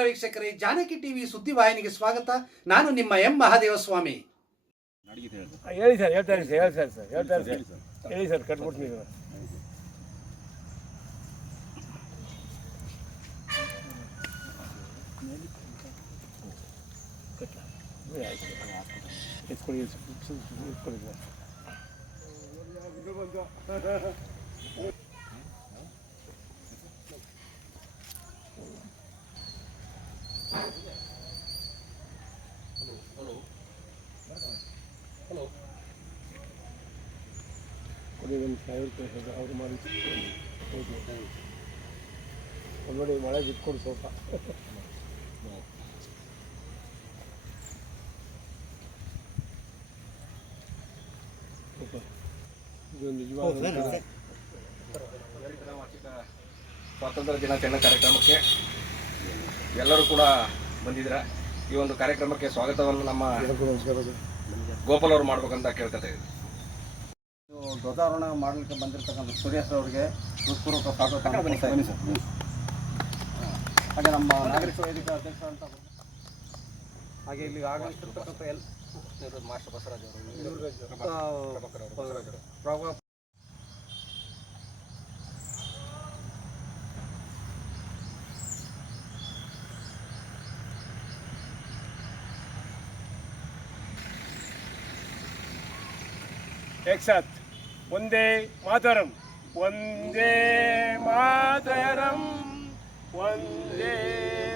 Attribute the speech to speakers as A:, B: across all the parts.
A: ವೀಕ್ಷಕರೇ ಜಾನಕಿ ಟಿವಿ ಸುದ್ದಿವಾಹಿನಿಗೆ ಸ್ವಾಗತ ನಾನು ನಿಮ್ಮ ಎಂ ಮಹಾದೇವಸ್ವಾಮಿ
B: ಹೇಳಿ ಸರ್ ಹೇಳ್ತಾರೆ ಸರ್ ಹೇಳ್ತಾರೆ ಸರ್ ಹೇಳ್ತಾರೆ ಸರ್ ಹೇಳಿ ಸರ್ ಕಟ್ಬಿಡ್ತೀನಿ ಸರ್ ಎತ್ಕೊಳ್ಳಿ ಎತ್ಕೊಳ್ಳಿ ಸರ್ ಕೊಡಿ ಒಂದು ಸಾವಿರ ರೂಪಾಯಿ ಸರ್ ಅವ್ರು ಮಾಡಿ ಓಕೆ ನೋಡಿ ಮಳೆ ಬಿಟ್ಕೊಡು ಸ್ವಲ್ಪ. ಸ್ವಲ್ಪ. ಇದು ನಿಜವಾದ
C: ಸ್ವಾತಂತ್ರ್ಯ ದಿನಾಚರಣೆ ಕಾರ್ಯಕ್ರಮಕ್ಕೆ ಎಲ್ಲರೂ ಕೂಡ ಬಂದಿದ್ದೀರಾ? ಈ ಒಂದು ಕಾರ್ಯಕ್ರಮಕ್ಕೆ ಸ್ವಾಗತವನ್ನು ನಮ್ಮ ಗೋಪಾಲ್ ಅವರು ಮಾಡ್ಬೇಕಂತ ಕೇಳ್ಕೊತಾ ಇದ್ದೀವಿ.
D: ಧ್ವಜಾರೋಹಣ ಮಾಡಲಿಕ್ಕೆ ಬಂದಿರತಕ್ಕಂಥ ಸುರೇಶ್ ಅವರಿಗೆ ಹೃತ್ಪೂರ್ವಕ ಸ್ವಾಗತ ಬನ್ನಿ ಸರ್ ಹಾಗೆ ನಮ್ಮ ನಾಗರಿಕ ವೇದಿಕೆ ಅಧ್ಯಕ್ಷ ಅಂತ ಹಾಗೆ ಇಲ್ಲಿ ಆಗಮಿಸಿರ್ತಕ್ಕಂಥ ಎಲ್
C: ಮಾಸ್ಟರ್ ಬಸವರಾಜ್ ಅವರು ಪ್ರಭಾಕರ್ ಅವರು, ಬಸವರಾಜ್ ಅವರು.
D: ಪ್ರಭಾ-
B: एक साथ ஒந்தே மாதரம். ஒந்தே மாதரம். ஒந்தே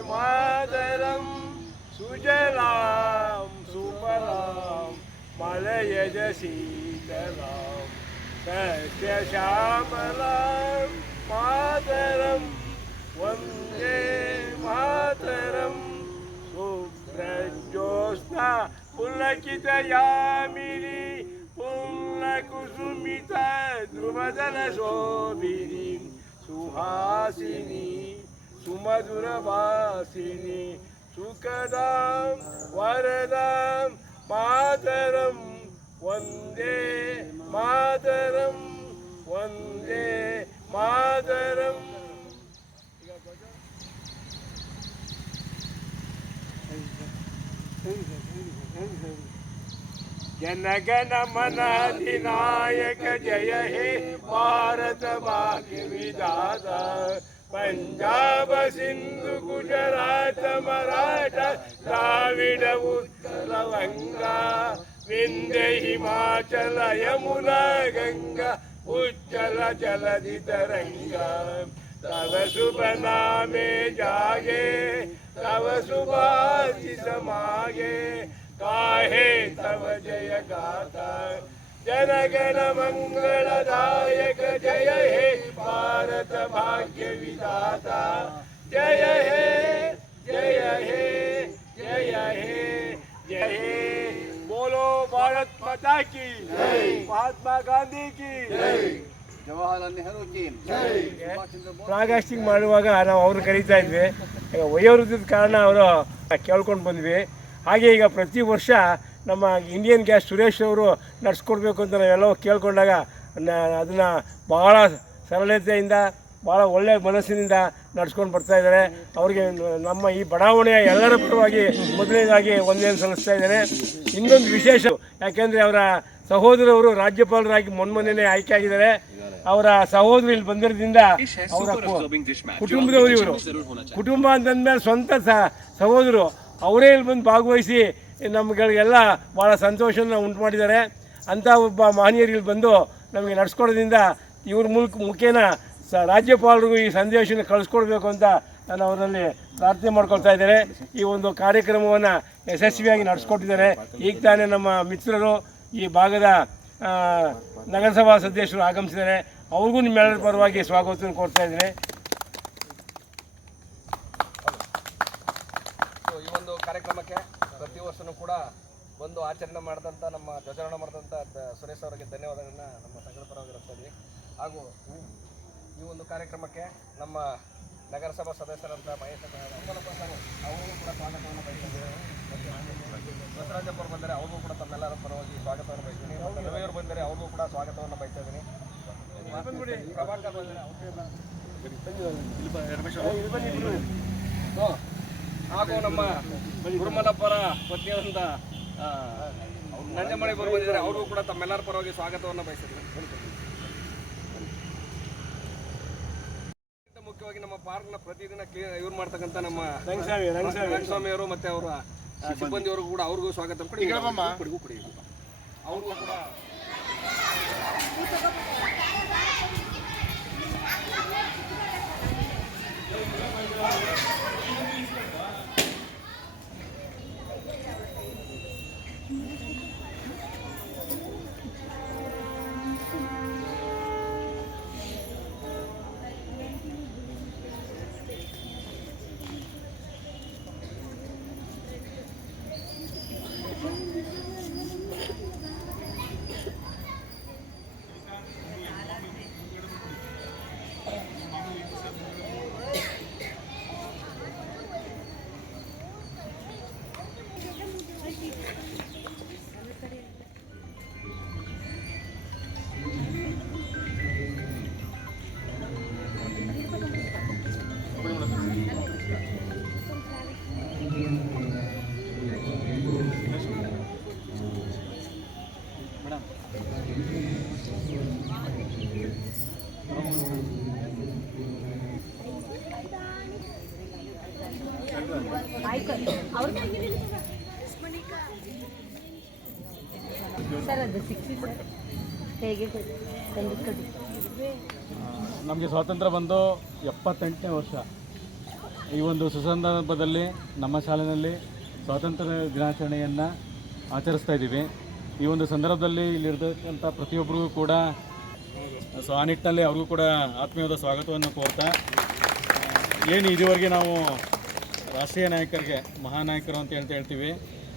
B: மாதரம். சுஜலாம் சுபலாம் மலையஜ சீதலாம். சசியசாமலாம் மாதரம். ஒந்தே மாதரம். சுப்ரஜோஸ்னா புல்லகிதயாமி पुलकितयामिनी पुल्लकुसुमित ध्रुवदलशोभिनी सुहासिनी सुमधुरवासिनी सुखदां वरदां मातरं वन्दे मातरं वन्दे मातरम् जनगण मनाधिनायक जय हे भारतवाहिविदा पञ्जाब सिन्धु गुजरात मराठ उत्तरवङ्गा विन्दे हिमाचल यमुना गङ्गा उज्जल चलदि तरङ्गा तव सुभ नामे जागे तव सुभाषि समागे काहे तव जय गाथा जनगण मंगलदायक जय हे भारत भाग्य विधाता जय हे जय हे जय हे जय हे बोलो भारत माता की महात्मा गांधी की
D: ಜವಾಹರ್ಲಾಲ್ ನೆಹರು ಜಿ ಸುಭಾಷ್ ಚಂದ್ರ ಬೋಸ್
B: ಫ್ಲಾಗಾಸ್ಟಿಂಗ್ ಮಾಡುವಾಗ ನಾವು ಅವ್ರು ಕರೀತಾ ಇದ್ವಿ ಈಗ ವಯೋವೃದ್ಧದ ಕಾರಣ ಅವರು ಕೇಳ್ಕೊಂಡು ಬಂದ್ವಿ ಹಾಗೆ ಈಗ ಪ್ರತಿ ವರ್ಷ ನಮ್ಮ ಇಂಡಿಯನ್ ಗ್ಯಾಸ್ ಸುರೇಶ್ ಅವರು ನಡೆಸ್ಕೊಡ್ಬೇಕು ಅಂತ ನಾವೆಲ್ಲವೂ ಕೇಳಿಕೊಂಡಾಗ ಅದನ್ನು ಭಾಳ ಸರಳತೆಯಿಂದ ಭಾಳ ಒಳ್ಳೆಯ ಮನಸ್ಸಿನಿಂದ ನಡ್ಸ್ಕೊಂಡು ಬರ್ತಾ ಇದ್ದಾರೆ. ಅವರಿಗೆ ನಮ್ಮ ಈ ಬಡಾವಣೆಯ ಎಲ್ಲರ ಪರವಾಗಿ ಮೊದಲನೇದಾಗಿ ಒಂದೇನು ಸಲ್ಲಿಸ್ತಾ ಇದ್ದಾರೆ ಇನ್ನೊಂದು ವಿಶೇಷ ಯಾಕೆಂದರೆ ಅವರ ಸಹೋದರವರು ರಾಜ್ಯಪಾಲರಾಗಿ ಮೊನ್ಮೊನ್ನೆ ಆಯ್ಕೆ ಆಗಿದ್ದಾರೆ. ಅವರ ಸಹೋದರ ಇಲ್ಲಿ ಬಂದಿರೋದ್ರಿಂದ ಅವರ ಕುಟುಂಬದವರು ಇವರು. ಕುಟುಂಬ ಅಂತಂದ್ಮೇಲೆ ಸ್ವಂತ ಸಹೋದರು ಅವರೇ ಇಲ್ಲಿ ಬಂದು ಭಾಗವಹಿಸಿ ನಮ್ಗಳಿಗೆಲ್ಲ ಭಾಳ ಸಂತೋಷವನ್ನು ಉಂಟು ಮಾಡಿದ್ದಾರೆ ಅಂಥ ಒಬ್ಬ ಮಹನೀಯರು ಇಲ್ಲಿ ಬಂದು ನಮಗೆ ನಡೆಸ್ಕೊಡೋದ್ರಿಂದ ಇವ್ರ ಮೂಲಕ ಮುಖೇನ ಸ ರಾಜ್ಯಪಾಲರಿಗೂ ಈ ಸಂದೇಶನ ಕಳಿಸ್ಕೊಡ್ಬೇಕು ಅಂತ ನಾನು ಅವರಲ್ಲಿ ಪ್ರಾರ್ಥನೆ ಮಾಡ್ಕೊಳ್ತಾ ಇದ್ದಾರೆ ಈ ಒಂದು ಕಾರ್ಯಕ್ರಮವನ್ನು ಯಶಸ್ವಿಯಾಗಿ ನಡೆಸ್ಕೊಟ್ಟಿದ್ದಾರೆ. ಈಗ ತಾನೇ ನಮ್ಮ ಮಿತ್ರರು ಈ ಭಾಗದ ನಗರಸಭಾ ಸದಸ್ಯರು ಆಗಮಿಸಿದ್ದಾರೆ. ಅವ್ರಿಗೂ ನಿಮ್ಮೆಲ್ಲರ ಪರವಾಗಿ ಸ್ವಾಗತವನ್ನು ಕೊಡ್ತಾ ಇದ್ದೀನಿ
C: ಸೊ ಈ ಒಂದು ಕಾರ್ಯಕ್ರಮಕ್ಕೆ ಪ್ರತಿ ವರ್ಷನೂ ಕೂಡ ಬಂದು ಆಚರಣೆ ಮಾಡಿದಂಥ ನಮ್ಮ ಧ್ವಜಾರೋಹಣ ಮಾಡಿದಂಥ ಸುರೇಶ್ ಅವರಿಗೆ ಧನ್ಯವಾದಗಳನ್ನು ನಮ್ಮ ಸಂಘದ ಪರವಾಗಿ ಹಾಗೂ ಈ ಒಂದು ಕಾರ್ಯಕ್ರಮಕ್ಕೆ ನಮ್ಮ ನಗರಸಭಾ ಸದಸ್ಯರಂತ ಮಹೇಶ್ ಸರ್ ಅವರಿಗೂ ಕೂಡ ಸ್ವಾಗತವನ್ನು ಬಯಸಿದ್ದೇವೆ ಬಸವರಾಜಪ್ಪ ಅವರು ಬಂದರೆ ಅವ್ರಿಗೂ ಕೂಡ ತಮ್ಮೆಲ್ಲರ ಪರವಾಗಿ ಸ್ವಾಗತವನ್ನು ಬಯಸ್ತೀನಿ ರವಿಯವರು ಬಂದರೆ ಅವ್ರಿಗೂ ಕೂಡ ಸ್ವಾಗತವನ್ನು ಬಯಸ್ತಾ ಇದ್ದೀನಿ ಪ್ರಭಾಕರ್ ಬಂದರೆ ಹಾಗೂ ನಮ್ಮ ಗುರುಮಲಪ್ಪರ ಪತ್ನಿಯಾದಂಥ ಆ, ನಂಜಮಣಿ ಅವರು ಕೂಡ ತಮ್ಮೆಲ್ಲರ ಪರವಾಗಿ ಸ್ವಾಗತವನ್ನು ಬಯಸಿದ್ರು. ಮುಖ್ಯವಾಗಿ ನಮ್ಮ ಪಾರ್ಕ್ನ ಪ್ರತಿದಿನ ಕ್ಲೀನ್ ಇವ್ರು ಮಾಡ್ತಕ್ಕಂಥ ನಮ್ಮ
B: ರಂಗಸ್ವಾಮಿ
C: ಅವರು ಮತ್ತೆ ಅವರ ಸಿಬ್ಬಂದಿಯವರು ಕೂಡ ಅವ್ರಿಗೂ ಸ್ವಾಗತ. ಕೊಡಿ ಅವ್ರಿಗೂ ಕೂಡ.
E: ನಮಗೆ ಸ್ವಾತಂತ್ರ್ಯ ಬಂದು ಎಪ್ಪತ್ತೆಂಟನೇ ವರ್ಷ. ಈ ಒಂದು ಸುಸಂದರ್ಭದಲ್ಲಿ ನಮ್ಮ ಶಾಲೆಯಲ್ಲಿ ಸ್ವಾತಂತ್ರ್ಯ ದಿನಾಚರಣೆಯನ್ನು ಆಚರಿಸ್ತಾ ಇದ್ದೀವಿ. ಈ ಒಂದು ಸಂದರ್ಭದಲ್ಲಿ ಇಲ್ಲಿರ್ತಕ್ಕಂಥ ಪ್ರತಿಯೊಬ್ಬರಿಗೂ ಕೂಡ, ಸೊ ಆ ನಿಟ್ಟಿನಲ್ಲಿ ಅವ್ರಿಗೂ ಕೂಡ ಆತ್ಮೀಯವಾದ ಸ್ವಾಗತವನ್ನು ಕೋರ್ತಾ ಏನು ಇದುವರೆಗೆ ನಾವು ರಾಷ್ಟ್ರೀಯ ನಾಯಕರಿಗೆ, ಮಹಾನಾಯಕರು ಅಂತ ಹೇಳ್ತಾ ಹೇಳ್ತೀವಿ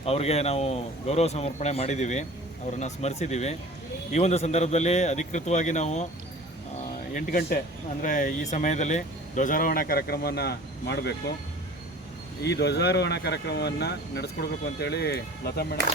E: ಅವ್ರಿಗೆ ನಾವು ಗೌರವ ಸಮರ್ಪಣೆ ಮಾಡಿದ್ದೀವಿ, ಅವರನ್ನು ಸ್ಮರಿಸಿದ್ದೀವಿ. ಈ ಒಂದು ಸಂದರ್ಭದಲ್ಲಿ ಅಧಿಕೃತವಾಗಿ ನಾವು ಎಂಟು ಗಂಟೆ, ಅಂದರೆ ಈ ಸಮಯದಲ್ಲಿ ಧ್ವಜಾರೋಹಣ ಕಾರ್ಯಕ್ರಮವನ್ನು ಮಾಡಬೇಕು. ಈ ಧ್ವಜಾರೋಹಣ ಕಾರ್ಯಕ್ರಮವನ್ನು ನಡೆಸ್ಕೊಡ್ಬೇಕು ಅಂತೇಳಿ ಲತಾ ಮೇಡಮ್